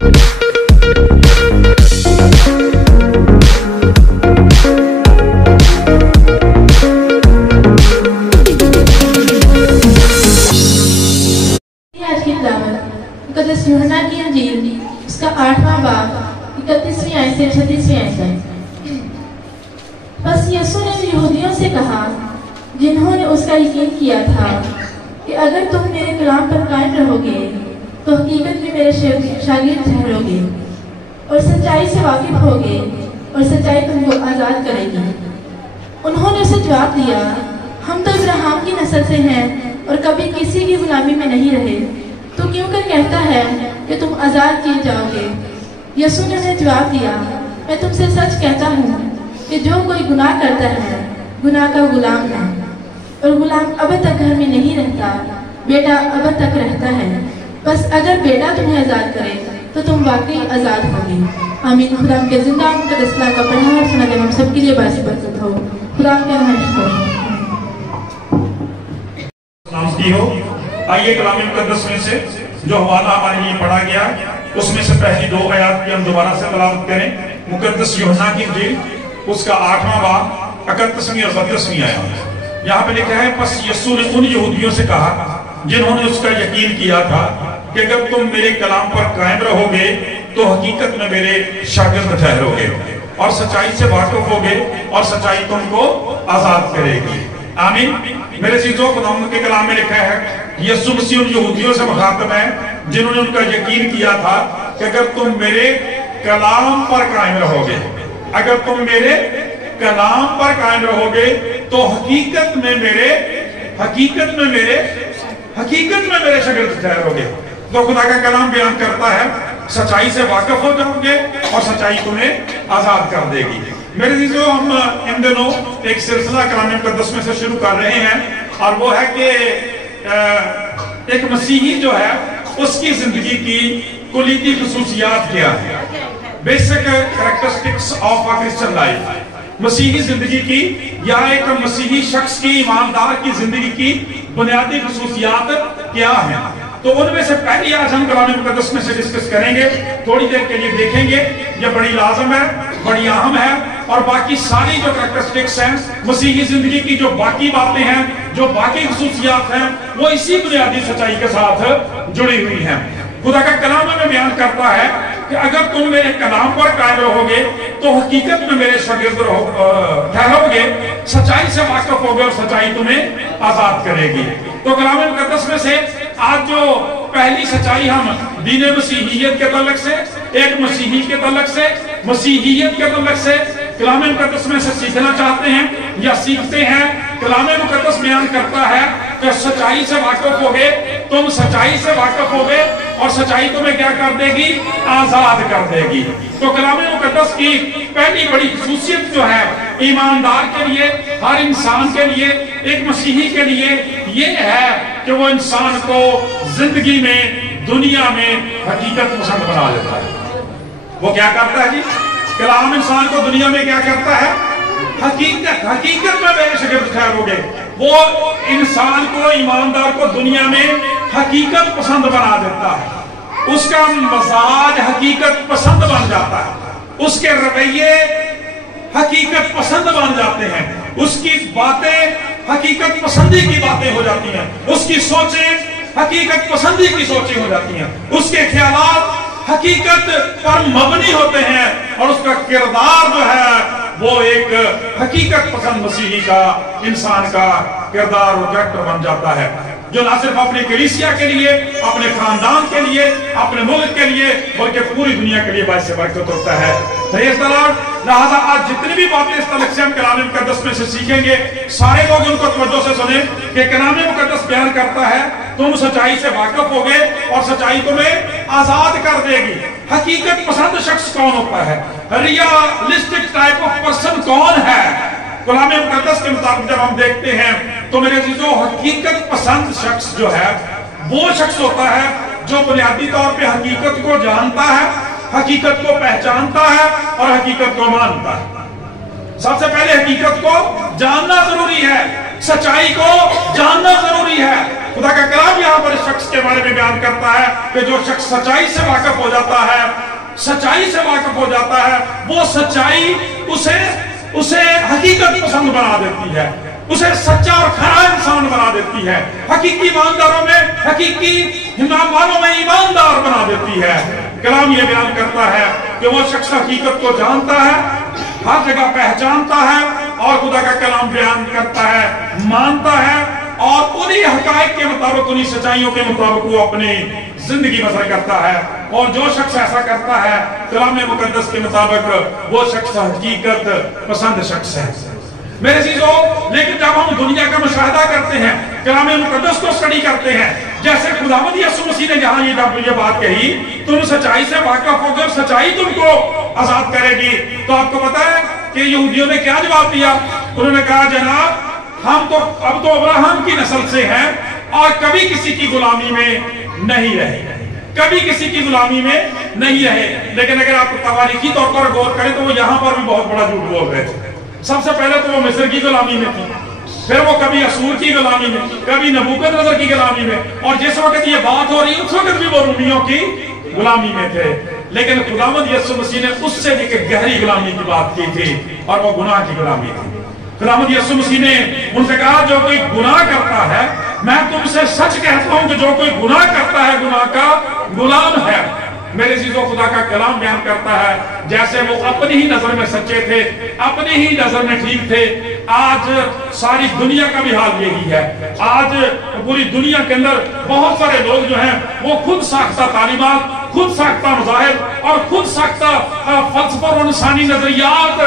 मुक़द्दस यूहन्ना की इंजील उसका 8वां बाब 31वीं आयत से 36वीं आयत है। बस यीशु ने यहूदियों से कहा जिन्होंने उसका यकीन किया था कि अगर तुम मेरे कलाम पर कायम रहोगे तो हकीकत में मेरे शागिर्द ठहरोगे और सच्चाई से वाकिफ होगे और सच्चाई तुमको आज़ाद करेगी। उन्होंने उसे जवाब दिया, हम तो इब्राहिम की नस्ल से हैं और कभी किसी की गुलामी में नहीं रहे, तो क्यों कर कहता है कि तुम आज़ाद किए जाओगे। यीशु ने उन्हें जवाब दिया, मैं तुमसे सच कहता हूँ कि जो कोई गुनाह करता है गुनाह का गुलाम है, और गुलाम अब तक घर में नहीं रहता, बेटा अब तक रहता है। बस अगर बेटा तुम्हें आज़ाद करे तो तुम वाकई आज़ाद होगे। आमीन। खुदा के जिंदा मुक़द्दस कलाम का पढ़ा और सुना हम सबके लिए बाइस बरकत हो। खुदा के नाम की हो। आइए कलाम मुक़द्दस में से जो हवाला हमारे लिए पढ़ा गया उसमें से पहली 2 आयत की हम दोबारा से तलावत करें। मुक़द्दस यूहन्ना की इंजील उसका 8वां बाब 31वीं और 32वीं आयत। यहाँ पे लिखा है, बस यीशु ने उन यहूदियों से कहा जिन्होंने उसका यकीन किया था कि अगर तुम मेरे कलाम पर कायम रहोगे तो हकीकत में मेरे शागिर्द ठहरोगे और सच्चाई से वाकिफ होगे और सच्चाई तुमको आजाद करेगी। आमीन। मेरे चीजों को के कलाम में लिखा है, यीशु मसीह उन यहूदियों से मुखातब है जिन्होंने उनका यकीन किया था कि अगर तुम मेरे कलाम पर कायम रहोगे, अगर तुम मेरे कलाम पर कायम रहोगे तो हकीकत में मेरे शागिर्द ठहरोगे। तो खुदा का कलाम बयान करता है सच्चाई से वाकिफ हो जाओगे और सच्चाई तुम्हें आजाद कर देगी। मेरे चीजों हम इन दिनों एक सिलसिला कलाम मुक़द्दस में से शुरू कर रहे हैं और वो है कि एक मसीही जो है उसकी जिंदगी की कुलीदी खुसूसियात क्या है, basic characteristics of a Christian life. मसीही जिंदगी की या एक मसीही शख्स की, ईमानदार की जिंदगी की बुनियादी खुसूसियात क्या है। तो उनमें से पहली आज हम कलाम मुक़द्दस में से डिस्कस करेंगे, थोड़ी देर के लिए देखेंगे। ये बड़ी लाजम है, बड़ी अहम है और बाकी सारी जो कैरेक्टरिस्टिक्स हैं मसीही जिंदगी की, जो बाकी बातें हैं, जो बाकी खुसूसियात हैं, वो इसी बुनियादी सच्चाई के साथ जुड़ी हुई हैं। खुदा का कलाम में बयान करता है कि अगर तुम मेरे कलाम पर कायम रहोगे तो हकीकत में मेरे शागिर्द ठहरोगे, सच्चाई से वाकिफ होगे और सच्चाई तुम्हें आजाद करेगी। तो कलाम मुक़द्दस में से आज जो पहली सच्चाई हम दीन मसीहियत के तल्लुक से, एक मसीही के तल्लुक से, मसीहियत के तल्लुक से कलाम मुक़द्दस में से सीखना चाहते हैं या सीखते हैं। कलाम मुक़द्दस बयान करता है कि सच्चाई से वाकिफ होगे, तुम सच्चाई से वाकिफ होगे और सच्चाई तुम्हें क्या कर देगी, आजाद कर देगी। तो कलाम मुक़द्दस की पहली बड़ी खुसूसियत जो है ईमानदार के लिए, हर इंसान के लिए, एक मसीही के लिए ये है कि वो इंसान को जिंदगी में, दुनिया में हकीकत पसंद बना लेता है। वो क्या करता है जी? कलाम इंसान को दुनिया में क्या करता है? हकीकत में मेरे शागिर्द ठहरोगे। वो इंसान को, ईमानदार को दुनिया में हकीकत पसंद बना देता है। उसका मजाज हकीकत पसंद बन जाता है, उसके रवैये हकीकत पसंद बन जाते हैं, उसकी बातें हकीकत पसंदी की बातें हो जाती हैं, उसकी सोचें हकीकत पसंदी की सोचें हो जाती हैं, उसके ख्यालात हकीकत पर मबनी होते हैं और उसका किरदार जो है वो एक हकीकत पसंद मसीही का, इंसान का किरदार और कैरेक्टर बन जाता है, जो ना सिर्फ अपनी कलीसिया के लिए, अपने खानदान के लिए, अपने मुल्क के लिए, बल्कि पूरी दुनिया के लिए बायस बरकत होता है। लिहाजा आज जितनी भी बातें इस तलक से हम कलाम मुक़द्दस में से सीखेंगे, सारे लोग उनको तवज्जो से सुने कि कलाम मुक़द्दस बयान करता है तुम सच्चाई से वाकिफ होगे और सच्चाई तुम्हें आजाद कर देगी। हकीकत पसंद शख्स कौन होता है? रियलिस्टिक टाइप ऑफ पर्सन कौन है? कलाम मुक़द्दस के मुताबिक जब हम देखते हैं तो मेरे अज़ीज़ों, हकीकत पसंद शख्स जो है वो शख्स होता है जो बुनियादी तौर पे हकीकत को जानता है, हकीकत को पहचानता है और हकीकत को मानता है। सबसे पहले हकीकत को जानना जरूरी है, सच्चाई को जानना जरूरी है। खुदा का कलाम यहाँ पर इस शख्स के बारे में बयान करता है कि जो शख्स सच्चाई से वाकिफ हो जाता है सच्चाई से वाकिफ हो जाता है, वो सच्चाई उसे हकीकत पसंद बना देती है, उसे सच्चा और खरा इंसान बना देती है, हकीकी ईमानदारों में, हकीकी ईमान वालों में ईमानदार बना देती है। कलाम ये बयान करता है कि वो शख्स हकीकत को जानता है, हर जगह पहचानता है और खुदा का कलाम बयान करता है, मानता है और उन्हीं हकायक के मुताबिक, उन्हीं सच्चाइयों के मुताबिक वो अपनी जिंदगी बसर करता है। और जो शख्स ऐसा करता है कलाम मुकद्दस के मुताबिक, वो शख्स हकीकत पसंद शख्स है। मेरे चीजों, लेकिन जब हम दुनिया का मुशाहिदा करते हैं, कलाम मुकद्दस को स्टडी करते हैं, जैसे खुदावंद यीशु मसीह ने जहां ये बात कही, तुम सच्चाई से वाकिफ होगे और सच्चाई तुमको आजाद करेगी, तो आपको पता है कि यहूदियों ने क्या जवाब दिया? उन्होंने कहा, जनाब हम तो अब तो अब्राहम की नस्ल से हैं और कभी किसी की गुलामी में नहीं रहे, कभी किसी की गुलामी में नहीं रहे। लेकिन अगर आप तवारीखी तौर पर गौर करें तो वो यहाँ पर भी बहुत बड़ा झूठ बोल रहे थे। सबसे पहले तो वो मिस्र की गुलामी में थी, फिर वो कभी असूर की गुलामी में, कभी नबूकदनेस्सर की गुलामी में, और जिस वक्त ये बात हो रही है उस वक्त भी वो रोमियों की गुलामी में थे। लेकिन खुदावंद यीशु मसीह ने उससे भी गहरी गुलामी की बात की थी और वो गुनाह की गुलामी थी। खुदावंद यीशु मसीह ने उनसे कहा, जो कोई गुनाह करता है, मैं तुमसे सच कहता हूं कि जो कोई गुनाह करता है गुनाह का गुलाम है। मेरे चीजों, खुदा का कलाम बयान करता है, जैसे वो अपनी ही नजर में सच्चे थे, अपनी ही नजर में ठीक थे, आज सारी दुनिया का भी हाल यही है। आज पूरी दुनिया के अंदर बहुत सारे लोग जो हैं वो खुद साख्ता तालीमात, खुद साख्ता मज़ाहिब और खुद साख्ता फलसफा और इंसानी नजरियात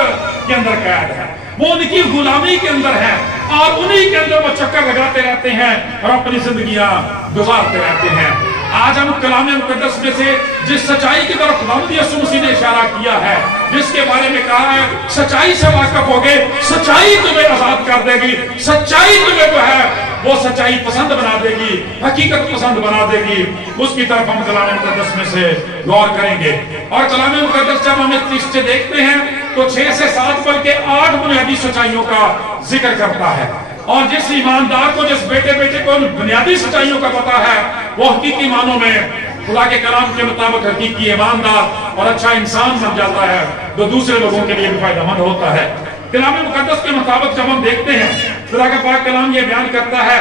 के अंदर कैद है, वो उनकी गुलामी के अंदर है और उन्हीं के अंदर वो चक्कर लगाते रहते हैं और अपनी जिंदगियां गुजारते रहते हैं। आज हम कलाम मुकद्दस में से जिस सच्चाई की तरफ खुदावंद यीशु मसीह ने इशारा किया है, जिसके बारे में कहा है सच्चाई से वाकिफ होगे, सच्चाई तुम्हें आजाद कर देगी, सच्चाई तुम्हें जो है वो सच्चाई पसंद बना देगी, हकीकत पसंद बना देगी, उसकी तरफ हम कलाम मुकद्दस में से गौर करेंगे। और कलाम मुकद्दस जब हम इस से देखते हैं तो 6 से 7 बल्कि 8 बुनियादी सच्चाइयों का जिक्र करता है। और जिस ईमानदार को, जिस बेटे को बुनियादी सच्चाइयों का पता है, वो हकीकी मानों में खुदा के कलाम के मुताबिक हकीकी ईमानदार और अच्छा इंसान बन जाता है, जो दूसरे लोगों के लिए भी फायदेमंद होता है। कलाम मुकद्दस के मुताबिक जब हम देखते हैं, खुदा का पाक कलाम ये बयान करता है,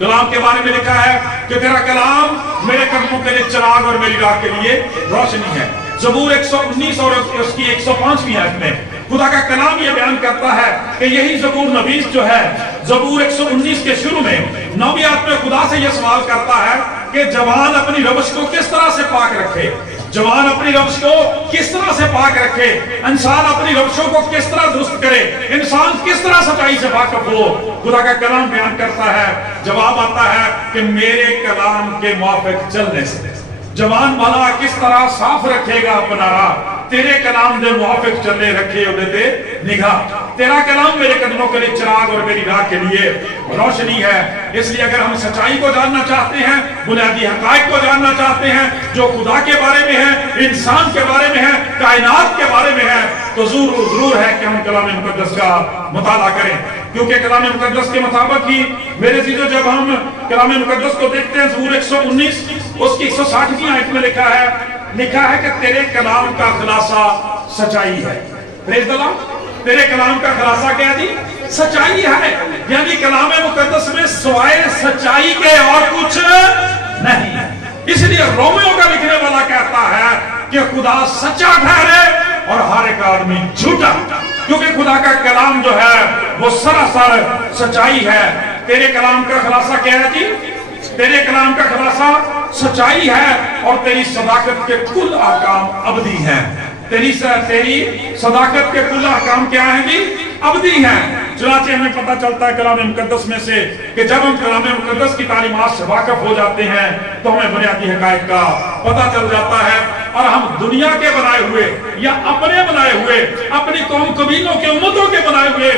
कलाम के बारे में लिखा है कि तेरा कलाम मेरे कदमों के लिए चिराग और मेरी राह के लिए रोशनी है। ज़बूर 119 और उसकी 105वीं आयत में खुदा का कलाम ये बयान करता है कि यही ज़बूर नबीस जो है, ज़बूर 119 के शुरू में 9वीं आयत में खुदा से ये सवाल करता है कि जवान अपनी रवश को किस तरह से पाक रखे, जवान अपनी रवश को किस तरह से पाक रखे, इंसान अपनी रवशों को किस तरह दुरुस्त करे, इंसान किस तरह सच्चाई से वाकिफ हो। खुदा का कलाम बयान करता है, जवाब आता है कि मेरे कलाम के मुआफिक चलने से जवान वाला किस तरह साफ रखेगा अपना राह, तेरे कलाम दे मुआफिक चलने रखे उदे निगाह। तेरा कलाम मेरे कदमों के लिए चिराग और मेरी राह के लिए रोशनी है। इसलिए अगर हम सच्चाई को जानना चाहते हैं, बुनियादी हकायक को जानना चाहते हैं, जो खुदा के बारे में है, इंसान के बारे में है, कायनात के बारे में है, तो जरूर है कि हम कलाम मुकद्दस का मुताला करें, क्योंकि कलाम मुकद्दस के मुताबिक ही मेरे चीजों जब हम कलाम मुकद्दस को देखते हैं, ज़बूर 119 उसकी 160वीं आयत में लिखा है कि तेरे कलाम का खुलासा सच्चाई है। Praise the Lord. तेरे कलाम का खुलासा क्या है जी? सच्चाई है। यानी कलाम मुकद्दस में सिवाय सच्चाई के और कुछ नहीं है। इसलिए रोमियो का लिखने वाला कहता है कि खुदा सच्चा ठहरे और हर एक आदमी झूठा, क्योंकि खुदा का कलाम जो है वो सरासर सच्चाई है। तेरे कलाम का खुलासा क्या है जी? तेरे कलाम का खुलासा सच्चाई है और तेरी सदाकत के कुल अहकाम अबदी हैं। तेरी सदाकत के कुल अहकाम क्या है जी? अबदी हैं। चुनाचे हमें पता चलता है कलाम मुकद्दस में से कि जब हम कलाम मुकद्दस की तालीमात से वाकिफ हो जाते हैं तो हमें बुनियादी हकायक का पता चल जाता है और हम दुनिया के बनाए हुए या अपने बनाए हुए, अपनी कौम कबीलों के उम्मतों के बनाए हुए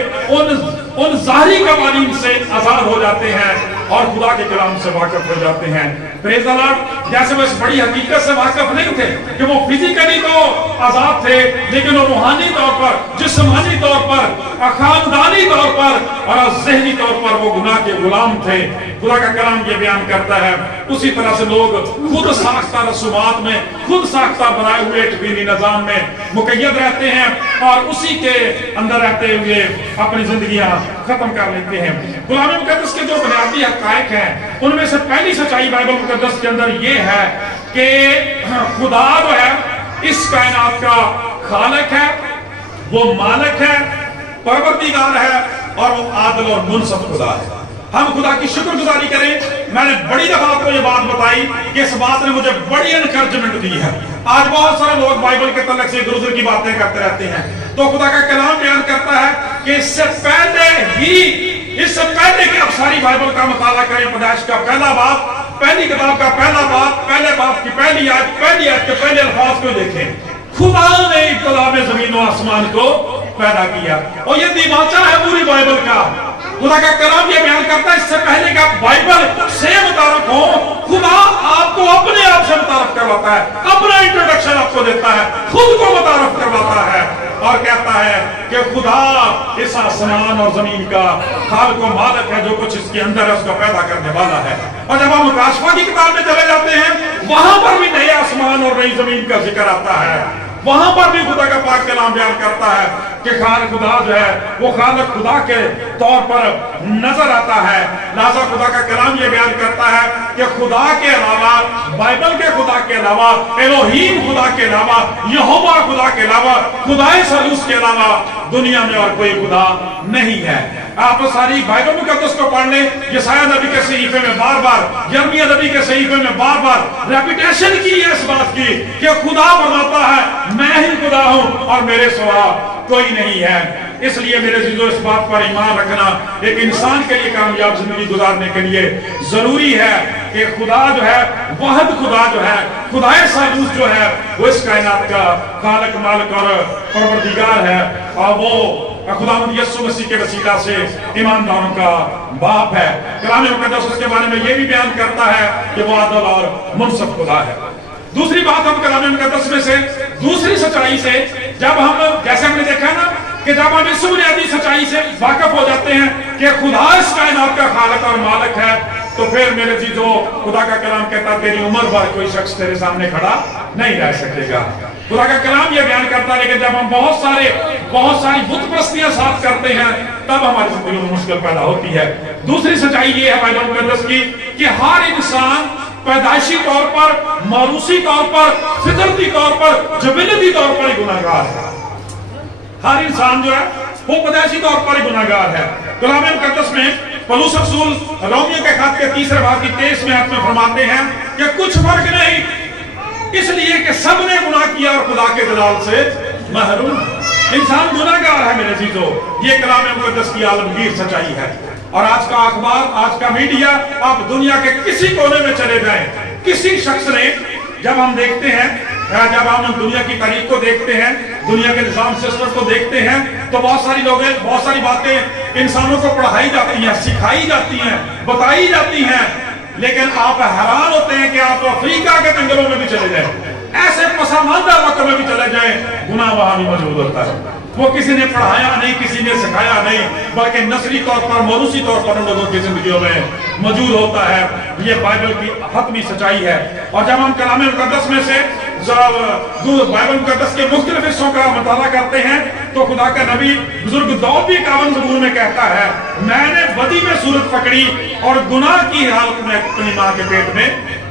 उन ज़ाहिरी कवानीन से आजाद हो जाते हैं और खुदा के कलाम से वाकिफ हो जाते हैं। Praise the Lord. जैसे वो इस बड़ी हकीकत से वाकिफ नहीं थे कि वो फिजिकली तो वो आजाद थे, लेकिन वो रूहानी तौर पर, जिस्मानी तौर पर, खानदानी तौर पर और ज़हनी तौर पर वो गुनाह के गुलाम थे। खुदा का कलाम ये बयान करता है उसी तरह से लोग खुद साख्ता रसूमात में, खुद साख्ता बनाए हुए एक दीनी निजाम में मुकय्यद रहते हैं और उसी के अंदर रहते हुए अपनी जिंदगियां खत्म कर लेते हैं। कुरान मुकद्दस के जो बुनियादी हक़ाइक़ हैं उनमें से पहली सच्चाई बाइबल मुकद्दस के अंदर ये है कि खुदा जो है इस कायनात का खालिक है, वो मालिक है, परवरदिगार है और वो आदल और मुनसफ खुदा है। हम खुदा की शुक्रगुजारी करें। मैंने बड़ी दफा आपको ये बात बताई कि इस बात ने मुझे बड़ी एनकरेजमेंट दी है। आज बहुत सारे लोग बाइबल के तलक से इधर-उधर की बातें करते रहते हैं, तो खुदा का कलाम बयान करता है कि इससे पहले कि आप सारी बाइबल का मुताला करें, पैदाइश का पहला बाब, पहली किताब का पहला बाब, पहले बाब की पहली आयत के पहले अल्फाज को देखें। खुदा ने इब्तिदा में जमीन और आसमान को पैदा किया, और ये दीवाचा है पूरी बाइबल का। खुदा का कलाम ये बयान करता है इससे पहले कि आप बाइबल से मुतारफ हो, खुदा आपको अपने आप से मुतारफ करवाता है, अपना इंट्रोडक्शन आपको देता है, खुद को मुतारफ करवाता है और कहता है कि खुदा इस आसमान और जमीन का खालिक व मालिक है, जो कुछ इसके अंदर है उसको पैदा करने वाला है। और जब हम काशफा की किताब में चले जाते हैं, वहां पर भी नए आसमान और नई जमीन का जिक्र आता है। वहां पर भी खुदा का पाक कलाम बयान करता है कि खालिक खुदा जो है वो खालिक खुदा के तौर पर नजर आता है। लिहाजा खुदा का कलाम ये बयान करता है कि खुदा के अलावा, बाइबल के खुदा के अलावा, एलोहीम खुदा के अलावा, यहोवा खुदा के अलावा, खुदाए सलूस के अलावा दुनिया में और कोई खुदा नहीं है। आप सारी बाइबल मुकद्दस को पढ़ लें, यशायाह नबी के सहीफे में बार बार, यिर्मयाह नबी के सहीफे में बार बार रेपिटेशन की है इस बात की कि खुदा फरमाता है मैं ही खुदा हूं और मेरे सिवा कोई नहीं है। इसलिए मेरे जीजो इस बात पर ईमान रखना एक इंसान के लिए कामयाब जिंदगी गुजारने के लिए जरूरी है कि खुदा जो है, वाहिद खुदा जो है, खुदाए सालूस जो है, वो इस कायनात का खालिक, मालिक और परवरदिगार है और वो खुदावंद यीशु मसीह के वसीला से ईमानदारों का बाप है। कलाम मुकद्दस उसके बारे में ये भी बयान करता है कि वो आदल और मुनसफ खुदा है। दूसरी बात हम कलाम मुकद्दस में से दूसरी सच्चाई से जब हम, जैसे हमने देखा ना कि जब हम इस बुनियादी सच्चाई से वाकिफ हो जाते हैं कि खुदा इस कायनात का खालिक और मालिक है, तो फिर मेरे चीजों खुदा का कलाम कहता है तेरी उम्र भर कोई शख्स तेरे सामने खड़ा नहीं रह सकेगा। खुदा का कलाम यह बयान करता है लेकिन जब हम बहुत सारी बुत परस्तियां साथ करते हैं तब हमारी जिंदगी में मुश्किल पैदा होती है। दूसरी सच्चाई ये है बाइबल मुकद्दस की कि हर इंसान पैदाइशी तौर पर, मौरूसी तौर पर, फितरती तौर पर, जबिलती तौर पर गुनाहगार है। हर इंसान जो है वो पैदाइशी तौर पर गुनाहगार है। कलाम मुकद्दस में पौलुस रसूल रोमियो के खत के 3 बाब की 23वें आयत में फरमाते हैं कि कुछ फर्क नहीं, इसलिए कि सबने गुनाह किया और खुदा के जलाल से महरूम। इंसान गुनाहगार है मेरे चीजों। ये कलाम मुकद्दस की आलमगीर सच्चाई है। और आज का अखबार, आज का मीडिया, आप दुनिया के किसी कोने में चले जाएं, किसी शख्स ने, जब हम देखते हैं, जब हम दुनिया की तारीख को देखते हैं, दुनिया के निजाम सिस्टम को देखते हैं, तो बहुत सारी बातें इंसानों को पढ़ाई जाती हैं, सिखाई जाती हैं, बताई जाती हैं, लेकिन आप हैरान होते हैं कि आप अफ्रीका के जंगलों में भी चले जाएं, ऐसे पसमानदा इलाकों में भी चले जाएं, गुनाह वहां भी मौजूद होता है। वो किसी ने पढ़ाया नहीं, किसी ने सिखाया नहीं, बल्कि नस्ली तौर पर, मौरूसी तौर पर उन लोगों की जिंदगियों में मौजूद होता है। ये बाइबल की हतमी सच्चाई है। और जब हम कलाम मुकद्दस में से बाइबल मुकद्दस के मुख्तलिफ हिस्सों का मुताला करते हैं तो खुदा का नबी बुजुर्ग दाऊद भी 51 ज़बूर में कहता है मैंने बदी में सूरत पकड़ी और गुनाह की हालत में अपनी मां के पेट में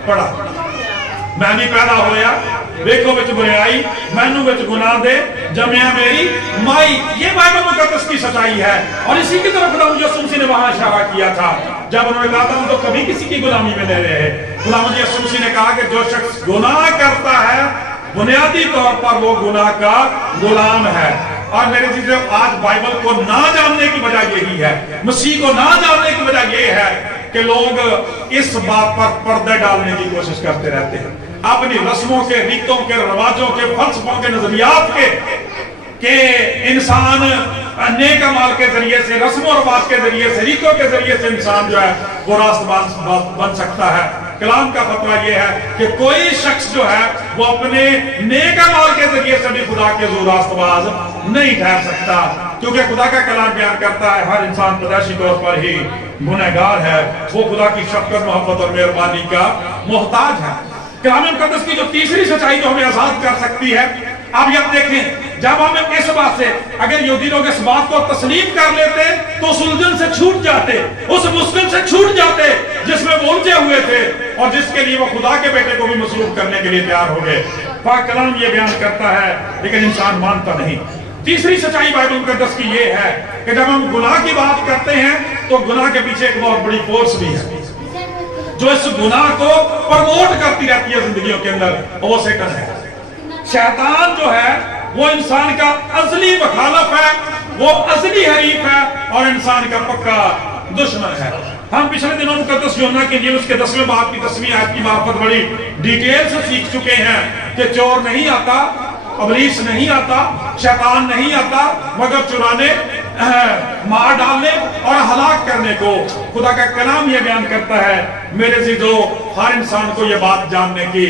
पड़ा। मैं भी पैदा होया वेखो विच बुराई, मैनू विच गुनाह दे जमिया मेरी माई। ये बाइबल मुकद्दस की सच्चाई है। और इसी की तरफ खुदा यीशु मसीह ने वहां इशारा किया था जब उन्होंने कहा था हम तो कभी किसी की गुलामी में ले रहे हैं। खुदा यीशु मसीह ने कहा कि जो शख्स गुनाह करता है बुनियादी तौर पर वो गुनाह का गुलाम है। और मेरे चीजों, आज बाइबल को ना जानने की वजह यही है, मसीह को ना जानने की वजह यह है कि लोग इस बात पर पर्दे डालने की कोशिश करते रहते हैं, अपनी रस्मों के, रीतों के, रवाजों के, फलसफों के, नजरियात के इंसान नेक अमाल के जरिए से, रस्म और रवाज के जरिए से, रीतों के जरिए से इंसान जो है वो रास्तबाज बन सकता है। कलाम का फतवा यह है कि कोई शख्स जो है वो अपने नेक अमाल के जरिए से भी खुदा के ज़ो रास्तबाज नहीं ठहर सकता, क्योंकि खुदा का कलाम बयान करता है हर इंसान पैदाइशी तौर पर ही गुनहगार है, वो खुदा की शफ़क़त, मोहब्बत और मेहरबानी का मोहताज है। कलाम मुक़द्दस की जो तीसरी सच्चाई जो हमें आजाद कर सकती है, आप ये देखें, जब हम इस बात से, अगर यहूदी लोग इस बात को तस्लीम कर लेते तो उस उलझन से छूट जाते, उस मुश्किल से छूट जाते जिसमें वो उलझे हुए थे और जिसके लिए वो खुदा के बेटे को भी मसलूब करने के लिए तैयार हो गए। पाक कलाम ये बयान करता है, लेकिन इंसान मानता नहीं। तीसरी सच्चाई बाइबल मुक़द्दस की ये है कि जब हम गुनाह की बात करते हैं तो गुनाह के पीछे एक बहुत बड़ी फोर्स भी है जो इस गुनाह को प्रमोट करती रहती है जिंदगियों के अंदर, और वो शैतान है। शैतान जो है वो इंसान का असली मुखालिफ है, वो असली हरीफ है और इंसान का पक्का दुश्मन है। हम पिछले दिनों मुक़द्दस यूहन्ना की इंजील उसके 10वें बाब की 10वीं आयत की मार्फत बड़ी डिटेल से सीख चुके हैं कि चोर नहीं आता, इब्लीस नहीं आता, शैतान नहीं आता, मगर चुराने, मार डालने और हलाक करने को। खुदा का कलाम यह बयान करता है, मेरे अज़ीज़ो, हर इंसान को यह बात जानने की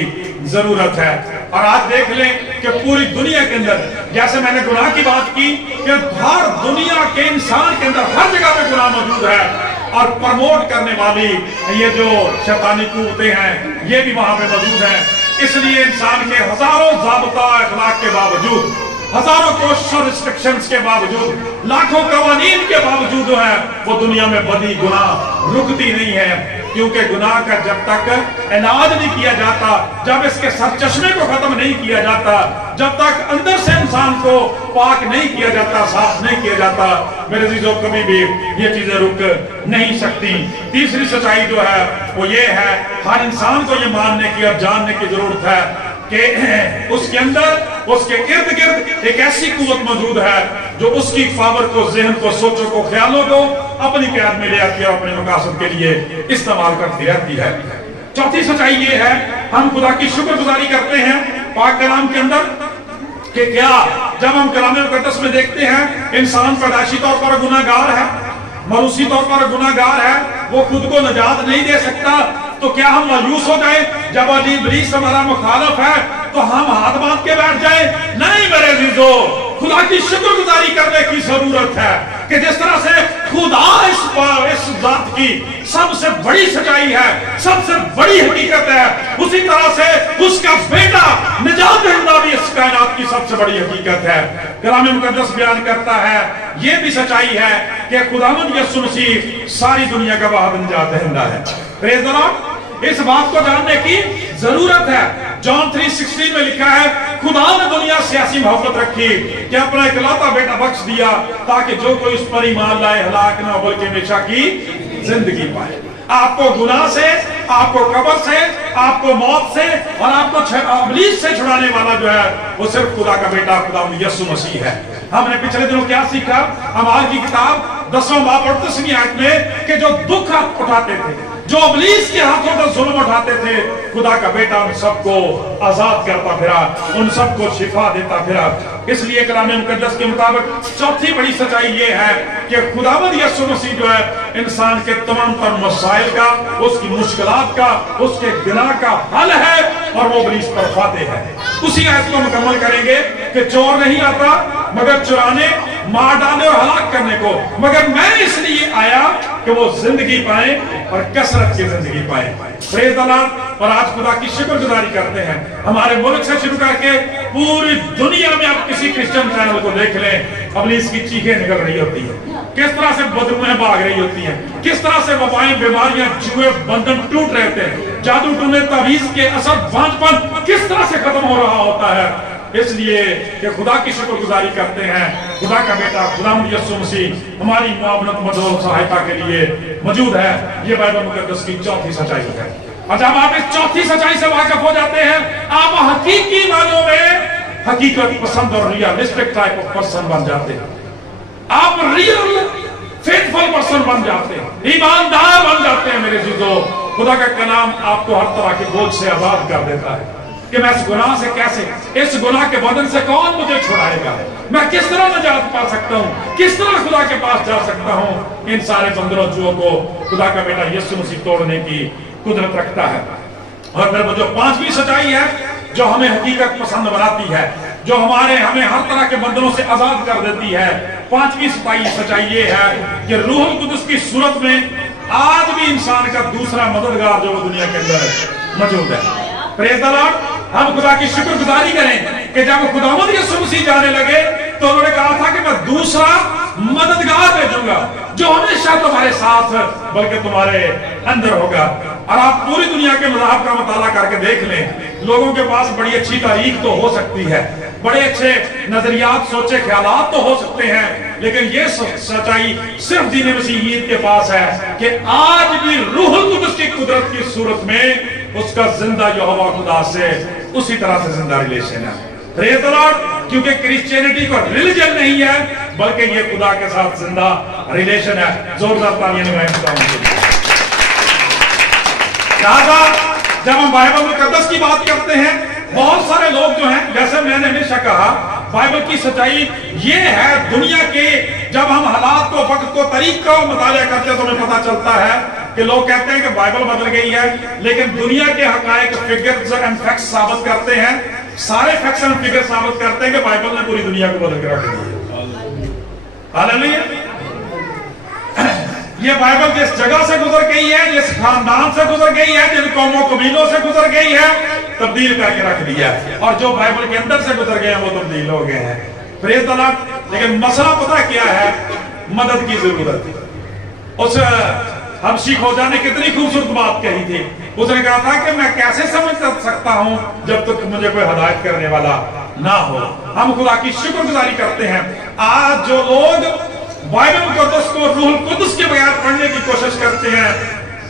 जरूरत है। और आज देख लें कि पूरी दुनिया के अंदर, जैसे मैंने गुनाह की बात की कि हर दुनिया के इंसान के अंदर हर जगह पे गुनाह मौजूद है, और प्रमोट करने वाली ये जो शैतानी कुव्वतें हैं ये भी वहां पे मौजूद हैं। इसलिए इंसान के हजारों ज़ाब्ता अखलाक के बावजूद, हजारों कोशिश और रिस्ट्रिक्शंस के बावजूद, लाखों कवानीन के बावजूद जो है वो दुनिया में बदी गुनाह रुकती नहीं है, क्योंकि गुनाह का जब तक इलाज नहीं किया जाता, जब इसके सरचश्मे को खत्म नहीं किया जाता, जब तक अंदर से इंसान को पाक नहीं किया जाता, साफ नहीं किया जाता, मेरे अज़ीज़ों, कभी भी ये चीजें रुक नहीं सकती। तीसरी सच्चाई जो है वो ये है, हर इंसान को ये मानने की और जानने की जरूरत है कि उसके अंदर, उसके इर्द गिर्द एक ऐसी कुव्वत मौजूद है जो उसकी पावर को, ज़हन को, सोचों को, ख्यालों को अपनी कैद में ले आती है और अपने मकासद के लिए इस्तेमाल करती रहती है। चौथी सच्चाई ये है, हम खुदा की शुक्रगुजारी करते हैं पाक कलाम के अंदर कि क्या, जब हम कलाम मुक़द्दस में देखते हैं इंसान पैदाइशी तौर पर गुनाहगार है, मरूसी तौर पर गुनाहगार है, वो खुद को निजात नहीं दे सकता, तो क्या हम मायूस हो जाए जब इब्लीस हमारा मुखालिफ है तो हम हाथ बांध के बैठ जाए? नहीं मेरे अज़ीज़ों, खुदा की शुक्रगुजारी करने की जरूरत है कि जिस तरह से खुदा इस जात की सबसे बड़ी सच्चाई है, सबसे बड़ी हकीकत है, उसी तरह से उसका बेटा निजात दहिंदा भी इस कायनात की सबसे बड़ी हकीकत है। कलाम मुक़द्दस बयान करता है, यह भी सच्चाई है कि खुदावंद यीशु मसीह सारी दुनिया का वाहिद निजात दहिंदा है। Praise the Lord. इस बात को जानने की जरूरत है। जॉन 3:16 में लिखा है, खुदा ने दुनिया से ऐसी मोहब्बत रखी कि अपना इकलौता बेटा बख्श दिया ताकि जो कोई उस पर ईमान लाए हलाक ना बल्कि हमेशा की जिंदगी पाए। आपको गुनाह से, आपको कब्र से, आपको मौत से और आपको इब्लीस से छुड़ाने वाला जो है वो सिर्फ खुदा का बेटा खुदावंद यीशु मसीह है। हमने पिछले दिनों क्या सीखा? अमाल की किताब 10वां बाब 38वीं आयत में कि जो दुख आप उठाते थे, जो इब्लीस के हाथों से जुल्म उठाते थे, खुदा का बेटा उन सबको आजाद करता फिरा, उन सबको शिफा देता फिरा। इसलिए कलाम मुक़द्दस के मुताबिक चौथी बड़ी सच्चाई ये है कि खुदावंद यीशु मसीह जो है इंसान के तमाम तर मसाइल का, उसकी मुश्किलात का, उसके गुनाह का हल है और वो इब्लीस पर फातेह है। उसी आयत को मुकम्मल करेंगे कि चोर नहीं आता मगर चुराने, मार डालने और हलाक करने को, मगर मैं इसलिए आया कि वो जिंदगी पाए और कसरत की जिंदगी पाए। Praise the Lord. और आज खुदा की शुक्रगुजारी करते हैं। हमारे मुल्क से शुरू करके पूरी दुनिया में आप किसी क्रिश्चियन चैनल को देख लें, इब्लीस की चीखें निकल रही होती है, किस तरह से बदबूएं भाग रही होती हैं, किस तरह से वबाएं, बीमारियां, जुए, बंधन टूट रहे थे, जादू टूने, तावीज के असर, भांजपन किस तरह से खत्म हो रहा होता है। इसलिए कि खुदा की शुक्रगुजारी करते हैं, खुदा का बेटा खुदावंद यीशु मसीह हमारी मुआवनत, मदद और सहायता के लिए मौजूद है। ये बाइबल मुक़द्दस की चौथी सच्चाई है। और जब आप इस चौथी सच्चाई से वाकिफ हो जाते हैं, आप हकीकी मानों में हकीकत पसंद और रियलिस्टिक टाइप ऑफ पर्सन बन जाते हैं। आप रियल फेथफुल पर्सन बन जाते हैं, ईमानदार बन जाते हैं। मेरे अज़ीज़ों, खुदा का कलाम आपको हर तरह के बोझ से आजाद कर देता है कि मैं इस गुनाह से कैसे, इस गुनाह के बंधन से कौन मुझे छुड़ाएगा, मैं किस तरह निजात पा सकता हूँ, किस तरह खुदा के पास जा सकता हूँ। इन सारे बंधनों को खुदा का बेटा यीशु मसीह तोड़ने की कुदरत रखता है। और फिर वो जो पांचवी सच्चाई है जो हमें हकीकत पसंद बनाती है, जो हमें हर तरह के बंधनों से आजाद कर देती है, पांचवी सच्चाई ये है कि रूहुल कुदस की सूरत में आज भी इंसान का दूसरा मददगार जो वो दुनिया के अंदर मौजूद है। Praise the Lord. हम खुदा की शुक्रगुजारी करें कि जब खुदावंद यीशु मसीह जाने लगे तो उन्होंने कहा था कि मैं दूसरा मददगार भेजूंगा जो हमेशा तुम्हारे साथ बल्कि तुम्हारे अंदर होगा। और आप पूरी दुनिया के मज़ाहब का मुताला करके देख लें, लोगों के पास बड़ी अच्छी तारीख तो हो सकती है, बड़े अच्छे नजरियात सोचे ख्यालात तो हो सकते हैं, लेकिन ये सच्चाई सिर्फ दीन मसीहियत के पास है कि आज भी रूहुल कुदस की कुदरत की सूरत में उसका जिंदा यहोवा खुदा से उसी तरह से जिंदा रिलेशन है। Praise the Lord. क्योंकि क्रिश्चियनिटी को रिलीजन नहीं है बल्कि ये खुदा के साथ जिंदा रिलेशन है। जोरदार तालियां लगाएं खुदा के लिए। जब हम बाइबल मुकद्दस की बात करते हैं, बहुत सारे लोग जो हैं, जैसे मैंने हमेशा कहा, बाइबल की सच्चाई ये है दुनिया के, जब हम हालात को, वक्त को, तरीक को मुताला करते हैं तो हमें पता चलता है कि लोग कहते हैं कि बाइबल बदल गई है, लेकिन दुनिया के हकायक, फिगर्स एंड फैक्ट्स साबित करते हैं, सारे फैक्ट्स एंड फिगर साबित करते हैं कि बाइबल ने पूरी दुनिया को बदल के रख दिया। हालेलुया। ये बाइबल जिस जगह से गुजर गई है, जिस खानदान से गुजर गई है, जिन कौमों कबीलों से गुजर गई है, तब्दील करके रख दिया, और जो बाइबल के अंदर से गुजर गए हैं वो तब्दील हो गए हैं। Praise the Lord. लेकिन मसला पता क्या है? मदद की जरूरत। उस हम शीख होजा ने कितनी खूबसूरत बात कही थी। उसने कहा था कि मैं कैसे समझ सकता हूं जब तक मुझे कोई हदायत करने वाला ना हो। हम खुदा की शुक्रगुजारी करते हैं। आज जो लोग बाइबल मुकद्दस को रूहुल कुदस के बगैर पढ़ने की कोशिश करते हैं,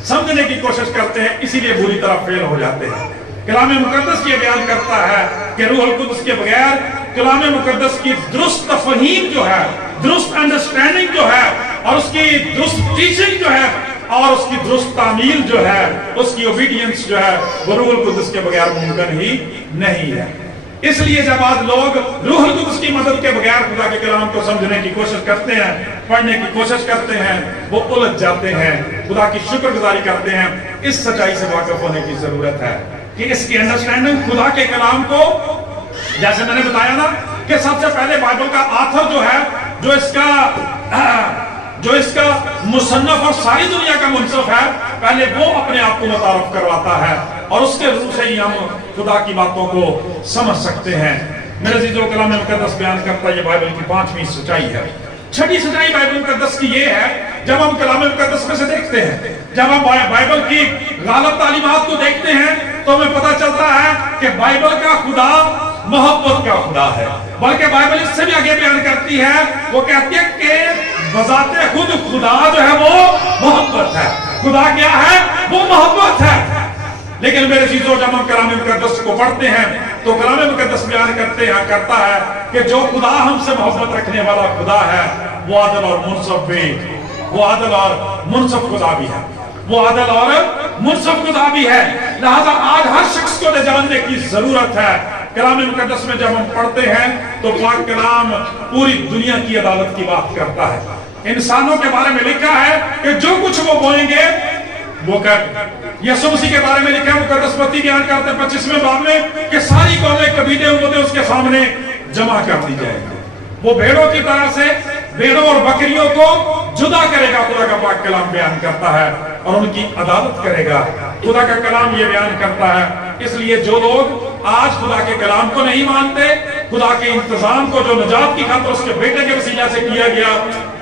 समझने की कोशिश करते हैं, इसीलिए बुरी तरह फेल हो जाते हैं। कलाम मुकद्दस ये बयान करता है कि रूहुल कुदस के बगैर कलाम मुकद्दस की दुरुस्त फहीम जो है, दुरुस्त अंडरस्टैंडिंग जो है, और उसकी दुरुस्त टीचिंग जो है, और उसकी दुरुस्त तामील जो है, उसकी ओबीडियंस जो है, वो रूहुल कुदस के बगैर मुमकिन ही नहीं है। इसलिए जब आज लोग रूहुल कुदस की मदद के बगैर खुदा के कलाम को समझने की कोशिश करते हैं, पढ़ने की कोशिश करते हैं, वो उलझ जाते हैं। खुदा की शुक्रगुजारी करते हैं। इस सच्चाई से वाकिफ होने की जरूरत है कि इसकी अंडरस्टैंडिंग खुदा के कलाम को, जैसे मैंने बताया ना कि सबसे पहले बाइबल का आथर जो है, जो इसका मुसन्नफ और सारी दुनिया का मुनसफ है, पहले वो अपने आप को मुतारफ करवाता है, और उसके रूप से ही हम खुदा की बातों को समझ सकते हैं। मेरे अज़ीज़ों, कलाम मुकद्दस बयान करता है ये बाइबल की पांचवी सच्चाई है। छठी सच्चाई बाइबल मुकद्दस की ये है, जब हम कलाम मुकद्दस में से देखते हैं, जब हम बाइबल की गालिब तालीमात को देखते हैं, तो हमें पता चलता है कि बाइबल का खुदा मोहब्बत का खुदा है। बल्कि बाइबल इससे भी आगे बयान करती है, वो कहती है कि बजाते खुद खुदा जो है वो मोहब्बत है। खुदा क्या है? वो मोहब्बत है। लेकिन मेरे चीजों, जब हम कलाम मुकद्दस को पढ़ते हैं तो कलाम मुकद्दस बयान करता है कि जो खुदा हमसे मोहब्बत रखने वाला खुदा है, वो आदल और मुनसफ भी, वो आदल और मुनसफ खुदा भी है, वो आदल और मुनसफ खुदा भी है। लिहाजा आज हर शख्स को जानने की जरूरत है। कलाम मुकद्दस में जब हम पढ़ते हैं तो पाक कलाम पूरी दुनिया की अदालत की बात करता है। इंसानों के बारे में लिखा है कि जो कुछ वो बोएंगे वो कर। यीशु मसीह के बारे में लिखा है, मुकद्दस पत्री बयान करते हैं 25वें बाब में कि सारी कौमें, कबीले, उम्मतें उसके सामने जमा कर दी जाएंगी। वो भेड़ों की तरह से भेड़ों और बकरियों को जुदा करेगा, खुदा का पाक कलाम बयान करता है, और उनकी अदालत करेगा। खुदा का कलाम ये बयान करता है। इसलिए जो लोग आज खुदा के कलाम को नहीं मानते, खुदा के इंतजाम को जो निजात की खातिर उसके बेटे के वसीला से किया गया,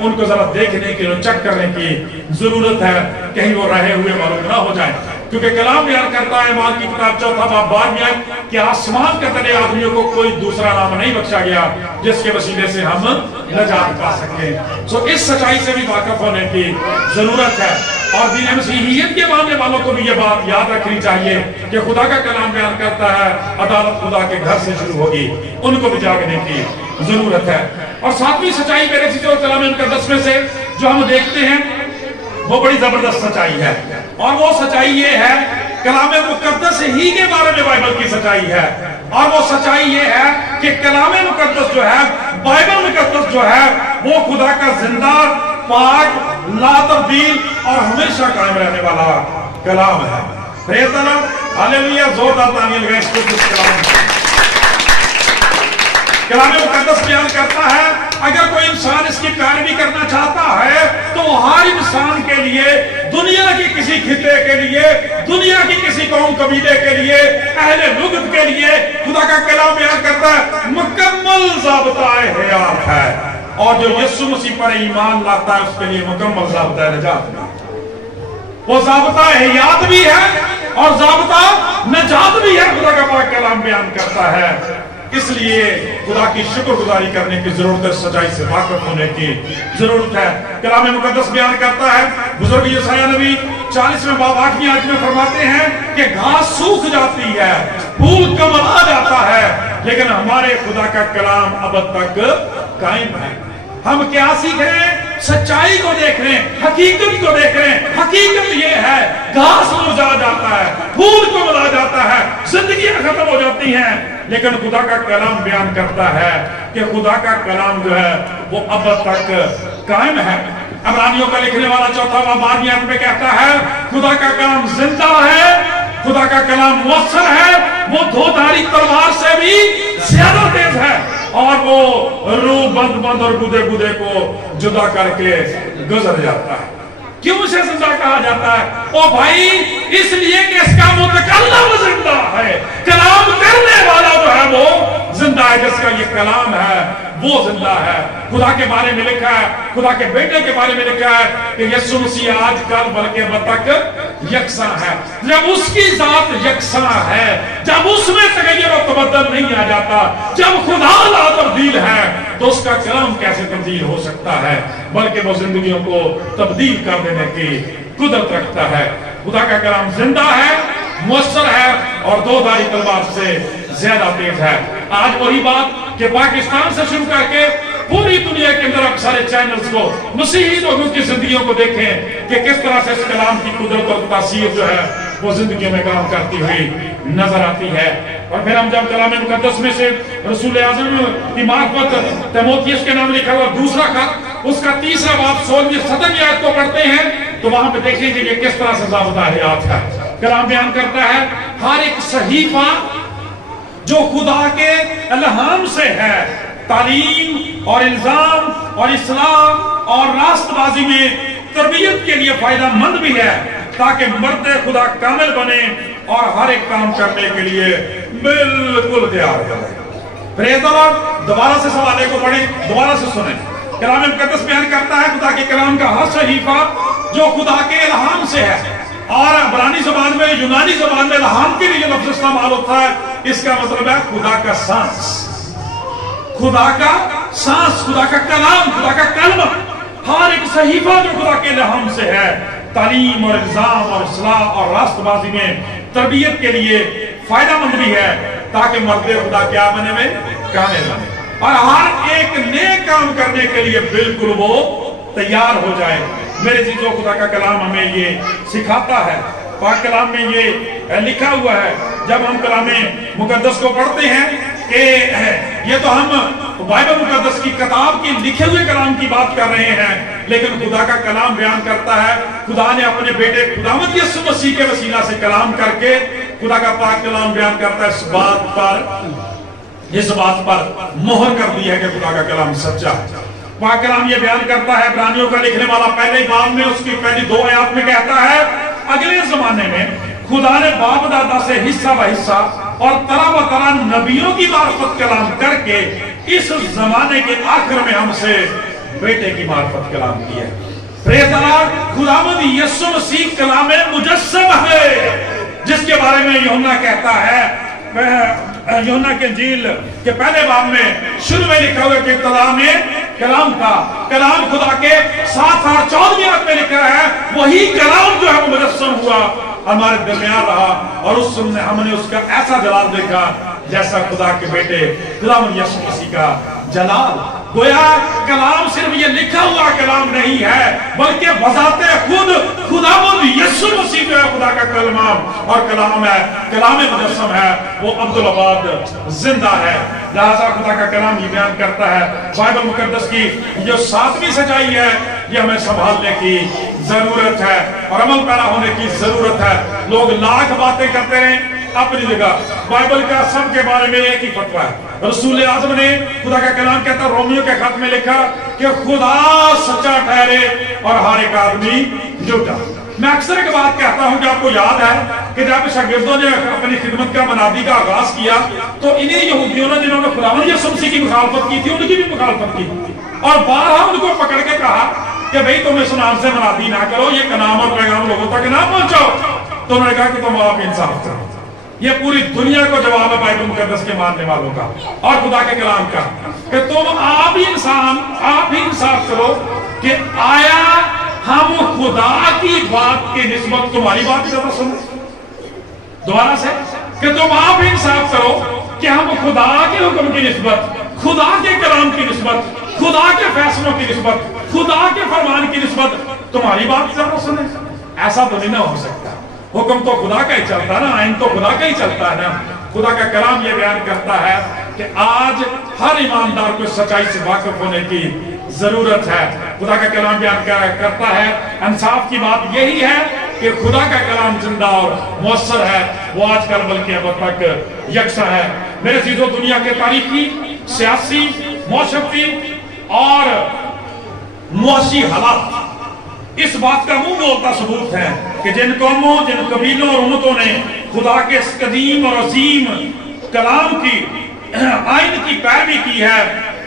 उनको जरा देखने की, चेक करने की जरूरत है, कहीं वो रहे हुए मालूम ना हो जाए। क्योंकि कलाम बयान करता है, माल की किताब 4 बाब 12 में, कि आसमान के तले आदमियों को कोई दूसरा नाम नहीं बख्शा गया जिसके वसीले से हम निजात पा सके। सो इस सच्चाई से भी वाकिफ होने की जरूरत है। और दीन मसीहियत के मानने वालों को भी ये बात याद रखनी चाहिए कि खुदा का कलाम बयान करता है, अदालत खुदा के घर से शुरू होगी। उनको भी जागने की जरूरत है। और सातवीं सच्चाई मेरे चीजों कलाम मुकद्दस में से जो हम देखते हैं वो बड़ी जबरदस्त सच्चाई है, और वो सच्चाई ये है, कलाम मुकद्दस ही के बारे में बाइबल की सच्चाई है। और वो सच्चाई ये है कि कलाम मुकद्दस जो है, बाइबल मुकद्दस जो है, वो खुदा का जिंदा, पाक, ला तब्दील और हमेशा कायम रहने वाला कलाम है। प्रेज़ द लॉर्ड, हालेलुया, जोरदार तालियां लगाएं इस कुदस कलाम मुकद्दस बयान करता है अगर कोई इंसान इसकी पैरवी करना चाहता है तो हर इंसान के लिए, दुनिया की किसी खिते के लिए, दुनिया की किसी कौम कबीले के लिए, अहले लुगत के लिए खुदा का कलाम बयान करता है मुकम्मल ज़ाब्ता हयात है, और जो यीशु मसीह पर ईमान लाता है उसके लिए मुकम्मल ज़ाब्ता नजात भी। वो ज़ाब्ता हयात भी है और ज़ाब्ता नजात भी है, खुदा का पाक कलाम बयान करता है। इसलिए खुदा की शुक्रगुजारी करने की जरूरत है, सच्चाई से वाकिफ होने की जरूरत है। कलाम मुकद्दस बयान करता है, बुजुर्ग यशायाह नबी 40वें बाब 8वीं आयत में फरमाते हैं कि घास सूख जाती है, फूल कमला जाता है, लेकिन हमारे खुदा का कलाम अब तक कायम है। हम क्या सीख रहे हैं? सच्चाई को देख रहे हैं, हकीकत को देख रहे हैं। हकीकत ये है घास मुरझा जाता है, फूल कमला जाता है, जिंदगियां खत्म हो जाती हैं, लेकिन खुदा का कलाम बयान करता है कि खुदा का कलाम जो है वो अब तक कायम है। इब्रानियों का लिखने वाला 4वां 12वीं आयत में कहता है खुदा का कलाम जिंदा है, खुदा का कलाम मुअस्सर है, वो दोधारी तलवार से भी ज्यादा तेज है, और वो रूह बंद और गुदे गुदे को जुदा करके गुजर जाता है। क्यों उसे जिंदा कहा जाता है? ओ भाई, इसलिए कि इसका मुतकल्लिम जिंदा है, कलाम करने वाला जो है वो जिंदा है, जिसका ये कलाम है वो जिंदा है। खुदा के बारे में लिखा है, खुदा के बेटे के बारे में लिखा है कि यीशु मसीह आज कल बल्कि अब तक यकसा है। जब उसकी जात यकसा है, जब उसमें तगय्युर और तबद्दुल नहीं आ जाता, जब खुदा ला तब्दील है, तो उसका कलाम कैसे तब्दील हो सकता है? बल्कि वो जिंदगियों को तब्दील कर देने की कुदरत रखता है। खुदा का कलाम जिंदा है, मुअस्सर है और दोधारी तलवार से ज्यादा तेज है। आज वही बात कि पाकिस्तान से शुरू करके पूरी दुनिया के अंदर आप सारे चैनल्स को, मसीही लोगों की जिंदगियों को देखें कि किस तरह से इस कलाम की कुदरत और तासीर जो है वो जिंदगी में काम करती हुई नजर आती है। और फिर हम जब कलाम मुकद्दस में से रसूल आज़म की मार्फत तीमुथियुस के नाम लिखा हुआ दूसरा खत, उसका 3रा बाब 16वीं 17वीं आयत को पढ़ते हैं तो वहां पे देखेंगे कि किस तरह से ज़ाब्ता हयात है। कलाम बयान करता है हर एक सहीफा जो खुदा के इल्हाम से है, तालीम और इल्जाम और इस्लाह और रास्तबाजी में तरबियत के लिए फायदा मंद भी है, ताकि मर्द खुदा कामिल बने और हर एक काम करने के लिए बिल्कुल तैयार रहे। Praise the Lord. दोबारा से सवाल को पढ़ें, दोबारा से सुने। कलाम मुकद्दस बयान करता है खुदा के कलाम का हर सहीफा जो खुदा के इल्हाम से है, और इब्रानी ज़बान में, यूनानी ज़बान में इल्हाम के लिए लफ्ज़ इस्तेमाल होता है, इसका मतलब है खुदा का सांस, खुदा का सांस, खुदा का कलाम, खुदा का कलमा। हर एक सहीफा जो खुदा के इल्हाम से है, तालीम और इल्जाम और इस्लाह और रास्तबाजी में तरबियत के लिए फायदा मंद भी है, ताकि मर्द खुदा क्या बने में कामिल बने और हर एक नेक काम करने के लिए बिल्कुल वो तैयार हो जाए। मेरे चीजों खुदा का कलाम हमें ये सिखाता है। पाक कलाम में ये लिखा हुआ है, जब हम कलाम मुकद्दस को पढ़ते हैं कि ये तो हम बाइबल मुकद्दस की किताब की लिखे हुए कलाम की बात कर रहे हैं, लेकिन खुदा का कलाम बयान करता है खुदा ने अपने बेटे खुदावंद यीशु मसीह के वसीला से कलाम करके खुदा का पाक कलाम बयान करता है इस बात पर मोहर कर दी है कि खुदा का कलाम सच्चा है। पाक कलाम ये बयान करता है, इब्रानियों का लिखने वाला पहले बाब में उसकी पहली 2 आयत में कहता है अगले जमाने में खुदा ने बाप दादा से हिस्सा व हिस्सा और तरह व तरह नबियों की मार्फत कलाम करके इस जमाने के आखिर में हमसे बेटे की मार्फत कलाम किया। Praise the Lord. खुदावंद यीशु मसीह कलाम मुजस्सम है, जिसके बारे में यूहन्ना कहता है, यूहन्ना के इंजील के पहले बाब में शुरू में लिखा हुआ कि इब्तिदा में कलाम था, कलाम खुदा के साथ 14वीं आयत में लिखा है वही कलाम जो है वो मुजस्सम हुआ, हमारे दरमियान रहा और उस समय हमने उसका ऐसा जलाल देखा जैसा खुदा के बेटे खुदावंद यीशु मसीह का जलाल। गोया कलाम सिर्फ ये लिखा हुआ कलाम नहीं है, बल्कि बजाते खुद खुदावंद यीशु मसीह जो है खुदा का कलाम और कलाम है, कलाम मुजस्सम है, वो अब्दुल अबाद जिंदा है। लिहाजा खुदा का कलाम ये बयान करता है, बाइबल मुकद्दस की जो 7वीं सच्चाई है ये हमें संभालने की जरूरत है और अमल पैदा होने की जरूरत है। लोग लाख बातें करते हैं अपनी जगह, बाइबल का सब के बारे में एक ही फतवा है। रसूल आज़म ने खुदा का कलाम कहता है रोमियो के खत में लिखा कि खुदा सच्चा ठहरे और हर एक आदमी झूठा। मैं अक्सर एक बात कहता हूं कि आपको याद है कि जब शागिर्दों ने अपनी खिदमत का मनादी का आगाज किया तो इन्हीं यहूदियों ने जिन्होंने खुदावंद यीशु मसीह की मुखालफत की थी उनकी भी मुखालफत की और बारहा उनको पकड़ के कहा कि भाई तुम इस नाम से मनादी ना करो, ये कलाम और पैगाम लोगों तक ना पहुंचाओ। तो उन्होंने कहा कि तुम आप इंसाफ करो। ये पूरी दुनिया को जवाब है बाइबल मुकद्दस के मानने वालों का और खुदा के कलाम का कि तुम आप ही इंसाफ करो कि आया हम खुदा की बात की निस्बत तुम्हारी बात ज्यादा सुनो। दोबारा से कि तुम आप ही इंसाफ करो कि हम खुदा के हुक्म की निस्बत, खुदा के कलाम की निस्बत, खुदा के फैसलों की निस्बत, खुदा के फरमान की निस्बत तुम्हारी बात ज्यादा सुने। ऐसा तो नहीं ना हो सकता। हुक्म तो खुदा का ही चलता है ना, आइन तो खुदा का ही चलता है ना। खुदा का कलाम ये बयान करता है कि आज हर ईमानदार को सच्चाई से वाकिफ होने की जरूरत है। खुदा का कलाम बयान करता है, इंसाफ की बात यही है कि खुदा का कलाम जिंदा और मुअस्सर है, वो आजकल बल्कि अब तक यकसा है। मेरे चीजों दुनिया के तारीखी, सियासी, मौसमी और मुआशी हालात इस बात का मुंह बोलता सबूत है कि जिन कौमों, जिन कबीलों और उम्मतों ने खुदा के इस कदीम और अजीम कलाम की आइन की पैरवी की है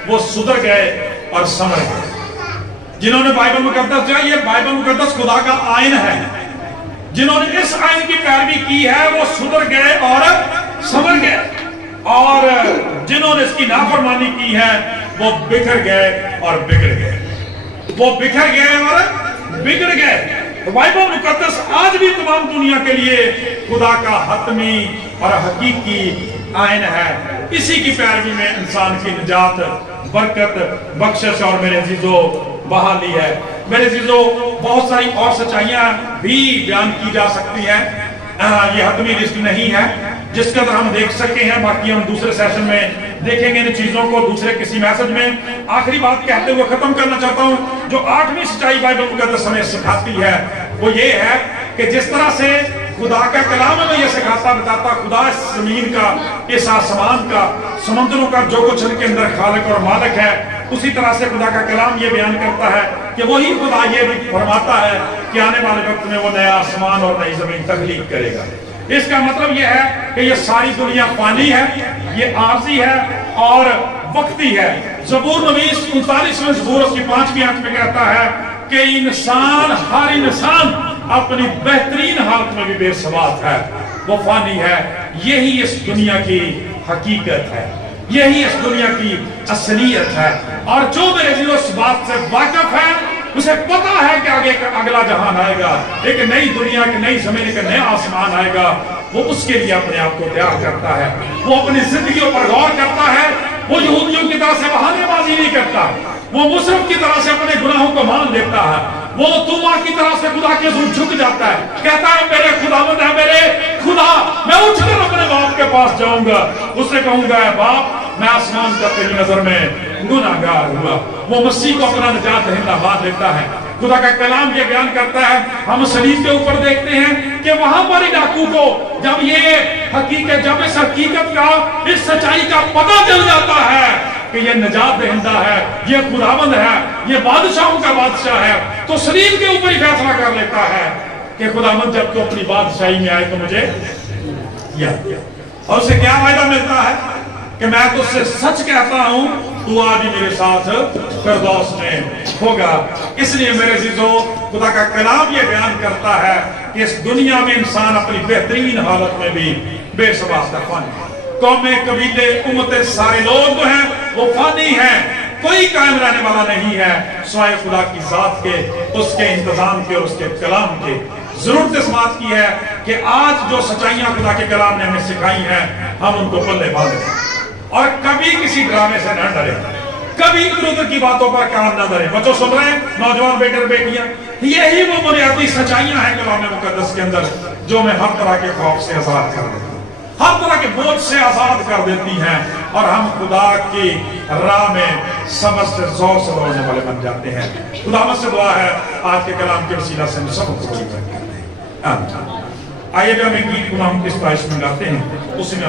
वो सुधर गए और समझ गए। जिन्होंने बाइबल मुकद्दस जो है, ये बाइबल मुकद्दस खुदा का आइन है, जिन्होंने इस आइन की पैरवी की है वो सुधर गए और समझ गए और जिन्होंने इसकी नाफरमानी की है वो बिखर गए और बिगड़ गए। वो बिखर गए और बिगड़ गए। तो बाइबल मुकद्दस आज भी तमाम दुनिया के लिए खुदा का हतमी और हकीकी आइन है। इसी की पैरवी में इंसान की निजात, बरकत, बख्शिश और मेरे अजीजों बहाली है। मेरे अजीजों बहुत सारी और सच्चाइयां भी बयान की जा सकती हैं। ये हतमी लिस्ट नहीं है जिसका तरह हम देख सके हैं, बाकी हम दूसरे सेशन में देखेंगे इन चीजों को दूसरे किसी मैसेज में। आखिरी बात कहते हुए खत्म करना चाहता हूं, जो 8वीं सच्चाई बाइबल मुकद्दस हमें सिखाती है वो ये है कि जिस तरह से खुदा का कलाम हमें ये सिखाता बताता, खुदा इस जमीन का, इस आसमान का, समुद्रों का जो कुछ इनके अंदर खालिक और मालिक है, उसी तरह से खुदा का कलाम ये बयान करता है कि वही खुदा ये भी फरमाता है कि आने वाले वक्त में वो नया आसमान और नई जमीन तख्लीक करेगा। इसका मतलब यह है कि ये सारी दुनिया फानी है, ये आर्जी है और वक्ती है। ज़बूर नवीस 39वें ज़बूर उसकी 5वीं आयत में कहता है कि इंसान, हर इंसान अपनी बेहतरीन हालत में भी बेसवात है, वो फानी है। यही इस दुनिया की हकीकत है, यही इस दुनिया की असलियत है। और जो मेरे दिल उस बात से वाकिफ है उसे पता है कि आगे अगला जहान आएगा, एक नई दुनिया की नई जमीन का नया आसमान आएगा, वो उसके लिए अपने आप को तैयार करता है। वो अपनी जिंदगियों पर गौर करता है। वो यहूदियों की तरह से बहानेबाजी नहीं करता, वो मुसरफ की तरह से अपने गुनाहों को मान लेता है। वो तुमा की तरह से खुदा के हज़ूर झुक जाता है, कहता है मेरे खुदावंद है, मेरे खुदा, मैं उठकर अपने बाप के पास जाऊंगा, उससे कहूंगा बाप मैं आसमान का तेरी नजर में गुनाहगार हुआ। वो मसीह को अपना निजात दहिंदा मान लेता है। खुदा का कलाम ये बयान करता है, हम सलीब के ऊपर देखते हैं कि वहां पर डाकू को जब ये हकीकत, जब इस हकीकत का, इस सच्चाई का पता चल जाता है कि ये निजात दहिंदा है, ये खुदावंद है, ये बादशाहों का बादशाह है, तो सलीब के ऊपर ही फैसला कर लेता है कि खुदावंद जब तो अपनी बादशाही में आए तो मुझे याद। और उसे क्या फायदा मिलता है कि मैं तो उससे सच कहता हूं तू आज ही मेरे साथ फिरदौस में होगा। इसलिए मेरे अजीजों, खुदा का कलाम ये बयान करता है कि इस दुनिया में इंसान अपनी बेहतरीन हालत में भी बेसवास्ता फानी है। कौमें, कबीले, उम्मतें, सारे लोग जो हैं वो फानी हैं, कोई कायम रहने वाला नहीं है सिवाय खुदा की जात के, उसके इंतजाम के और उसके कलाम के। जरूरत इस बात की है कि आज जो सच्चाइयां खुदा के कलाम ने हमें सिखाई हैं हम उनको पल्ले बांधें और कभी किसी ड्रामे से न डरे, कभी इधर उधर की बातों पर कान न धरे। बच्चों सुन रहे हैं, नौजवान बेटे और बेटियां, यही वो बुनियादी सच्चाइयां हैं कलाम मुकद्दस के अंदर जो मैं हर तरह के खौफ से आजाद कर देता हूं, हर तरह के बोझ से आजाद कर देती हैं, और हम खुदा की राह में समझ से जोर से दौड़ने वाले बन जाते हैं। खुदा से दुआ है आज के कलाम के वसीला से हम सबको बड़ी बात करते हैं। आइए हम एक गीत गुलाम की इस्ताइश में गाते हैं, उसमें